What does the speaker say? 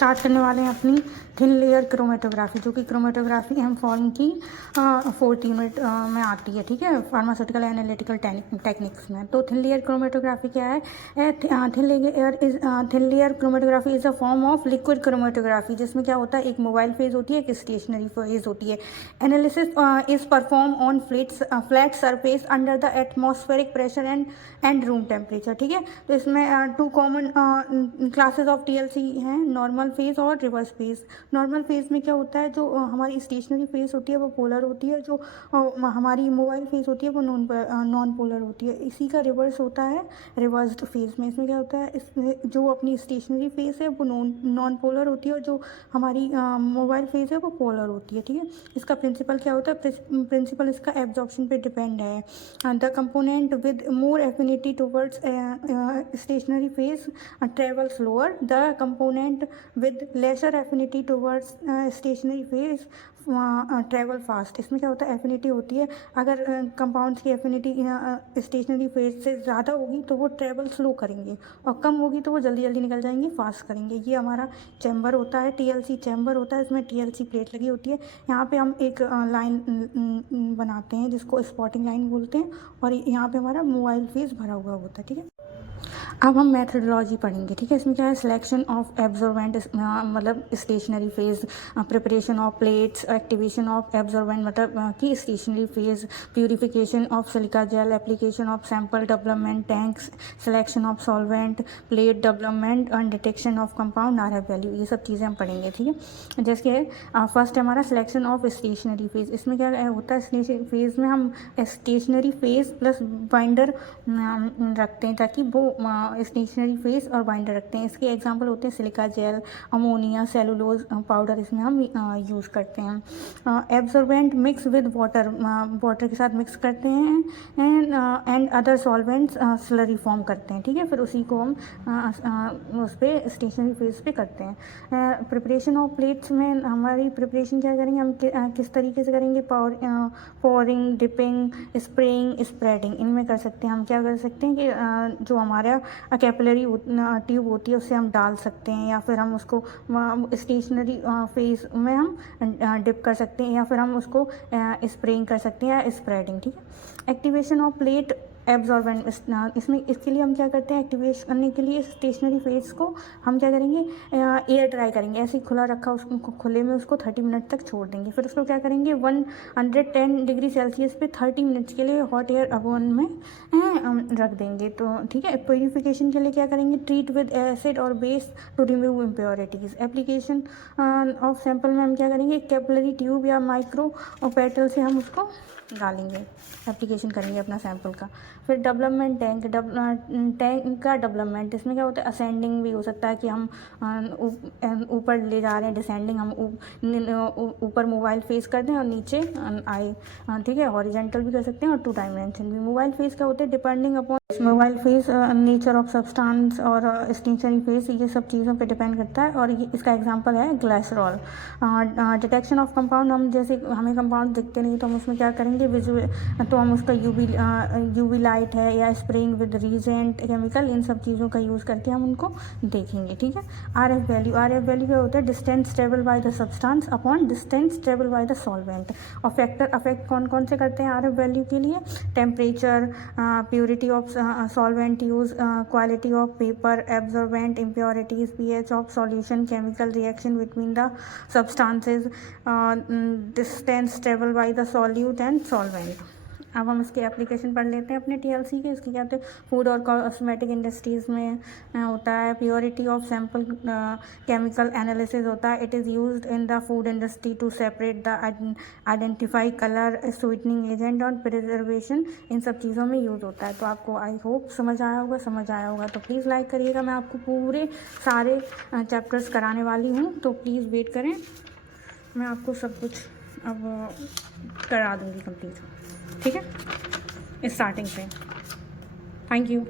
Start करने वाले हैं अपनी थिन लेयर क्रोमेटोग्राफी, जो कि क्रोमेटोग्राफी एम फॉर्म की 4th यूनिट में आती है, ठीक है, फार्मास्यूटिकल एनालिटिकल टेक्निक्स में। तो थिन लेयर क्रोमेटोग्राफी क्या है? Thin layer chromatography is a form of liquid chromatography, जिसमें क्या होता है, एक मोबाइल फेज होती है, एक स्टेशनरी फेज होती है। Analysis is perform on flat surface under the atmospheric pressure and room temperature, ठीक है। तो इसमें 2 कॉमन क्लासेस ऑफ टीएलसी हैं, नॉर्मल फेज और रिवर्स फेज। नॉर्मल फेज में क्या होता है, जो हमारी स्टेशनरी फेज होती है वो पोलर होती है, जो हमारी मोबाइल फेज होती है वो नॉन पोलर होती है। इसी का रिवर्स होता है रिवर्स्ड फेज में। इसमें क्या होता है, इसमें जो अपनी स्टेशनरी फेज है वो नॉन पोलर होती है और जो हमारी मोबाइल फेज है वो पोलर होती है, ठीक है। इसका प्रिंसिपल क्या होता है? प्रिंसिपल इसका एब्जॉर्प्शन पे डिपेंड है। The component with more affinity towards stationary phase travel slower, the component with lesser affinity towards stationary phase travel fast. इसमें क्या होता है, एफिनिटी होती है, अगर कंपाउंड्स की एफिनिटी स्टेशनरी फेज से ज़्यादा होगी तो वो ट्रैवल स्लो करेंगे और कम होगी तो वो जल्दी जल्दी निकल जाएंगे, फास्ट करेंगे। ये हमारा चैम्बर होता है, टीएलसी चैम्बर होता है, इसमें टीएलसी प्लेट लगी होती है। यहाँ पे हम एक लाइन बनाते हैं जिसको स्पॉटिंग लाइन बोलते हैं, और यहाँ पे हमारा मोबाइल फेज भरा हुआ होता है, ठीक है। अब हम मेथडोलॉजी पढ़ेंगे, ठीक है। इसमें क्या है, सिलेक्शन ऑफ एब्जॉर्बेंट मतलब stationary phase, preparation of plates, activation of absorbent मतलब कि stationary phase, purification of silica gel, application of sample development tanks, selection of solvent, plate development and detection of compound RF value, ये सब चीज़ें हम पढ़ेंगे, ठीक है। जैसे फर्स्ट हमारा सिलेक्शन ऑफ स्टेशनरी फेज। इसमें क्या होता है, स्टेशनरी फेज में हम स्टेशनरी फेज प्लस बाइंडर रखते हैं ताकि वो स्टेशनरी फेस और बाइंडर रखते हैं। इसके एग्जांपल होते हैं silica gel, ammonia, cellulose powder, इसमें हम यूज़ करते हैं। Absorbent mix with water, water के साथ मिक्स करते हैं and other solvents slurry form करते हैं, ठीक है। फिर उसी को हम उस पर स्टेशनरी फेस पे करते हैं। प्रिपरेशन ऑफ प्लेट्स में हमारी प्रिपरेशन क्या करेंगे हम, किस तरीके से करेंगे, पोरिंग, डिपिंग, स्प्रेइंग, स्प्रेडिंग, इनमें कर सकते हैं। हम क्या कर सकते हैं कि जो हमारा कैपिलरी ट्यूब होती है उससे हम डाल सकते हैं, या फिर हम उसको स्टेशनरी फेस में हम डिप कर सकते हैं, या फिर हम उसको स्प्रेइंग कर सकते हैं या स्प्रेडिंग, ठीक है। एक्टिवेशन ऑफ प्लेट एब्जॉर्बेंट, इसमें इसके लिए हम क्या करते हैं, एक्टिवेट करने के लिए स्टेशनरी फेस को हम क्या करेंगे, एयर ड्राई करेंगे। ऐसे ही खुला रखा उसको खुले में उसको 30 मिनट तक छोड़ देंगे। फिर उसको क्या करेंगे, 110 डिग्री सेल्सियस पे 30 मिनट्स के लिए हॉट एयर ओवन में रख देंगे। तो ठीक है। प्योरीफिकेशन के लिए क्या करेंगे, ट्रीट विद एसिड और base to remove impurities. Application of sample में हम क्या करेंगे, कैपिलरी ट्यूब या माइक्रो पेटल से हम उसको डालेंगे, एप्लीकेशन करेंगे अपना सैंपल का। फिर डेवलपमेंट टैंक का डेवलपमेंट, इसमें क्या होता है, असेंडिंग भी हो सकता है कि हम ऊपर ले जा रहे हैं, डिसेंडिंग हम ऊपर मोबाइल फेस कर दें और नीचे आए, ठीक है। हॉरिजेंटल भी कर सकते हैं और 2 डायमेंशन भी। मोबाइल फेस क्या होते हैं, depending upon mobile face nature of substance और स्टेशनरी फेस, ये सब चीज़ों पे डिपेंड करता है। और ये इसका एग्जांपल है ग्लाइसरॉल। डिटेक्शन ऑफ कंपाउंड, हम जैसे हमें कंपाउंड दिखते नहीं तो हम उसमें क्या करेंगे, विजुअल, तो हम उसका यूवी लाइट है या स्प्रेइंग विद रीजेंट केमिकल, इन सब चीज़ों का यूज़ करके हम उनको देखेंगे, ठीक है। आरएफ वैल्यू क्या होता है, distance travel by the substance upon distance travel by the solvent. और फैक्टर अफेक्ट कौन कौन से करते हैं आरएफ वैल्यू के लिए, temperature, purity of solvent use, quality of paper, absorbent, impurities, pH of solution, chemical reaction between the substances, distance travel by the solute and solvent. अब हम इसके एप्लीकेशन पढ़ लेते हैं अपने टीएलसी के। इसके क्या होते हैं, फूड और कॉस्मेटिक इंडस्ट्रीज़ में होता है। Purity of sample chemical analysis होता है। It is used in the food industry to separate the identify colour, sweetening agent और प्रिजर्वेशन, इन सब चीज़ों में यूज़ होता है। तो आपको आई होप समझ आया होगा। तो प्लीज़ लाइक करिएगा। मैं आपको पूरे सारे चैप्टर्स कराने वाली हूँ, तो प्लीज़ वेट करें, मैं आपको सब कुछ अब करा दूँगी कंप्लीट, ठीक है, स्टार्टिंग से। Thank you.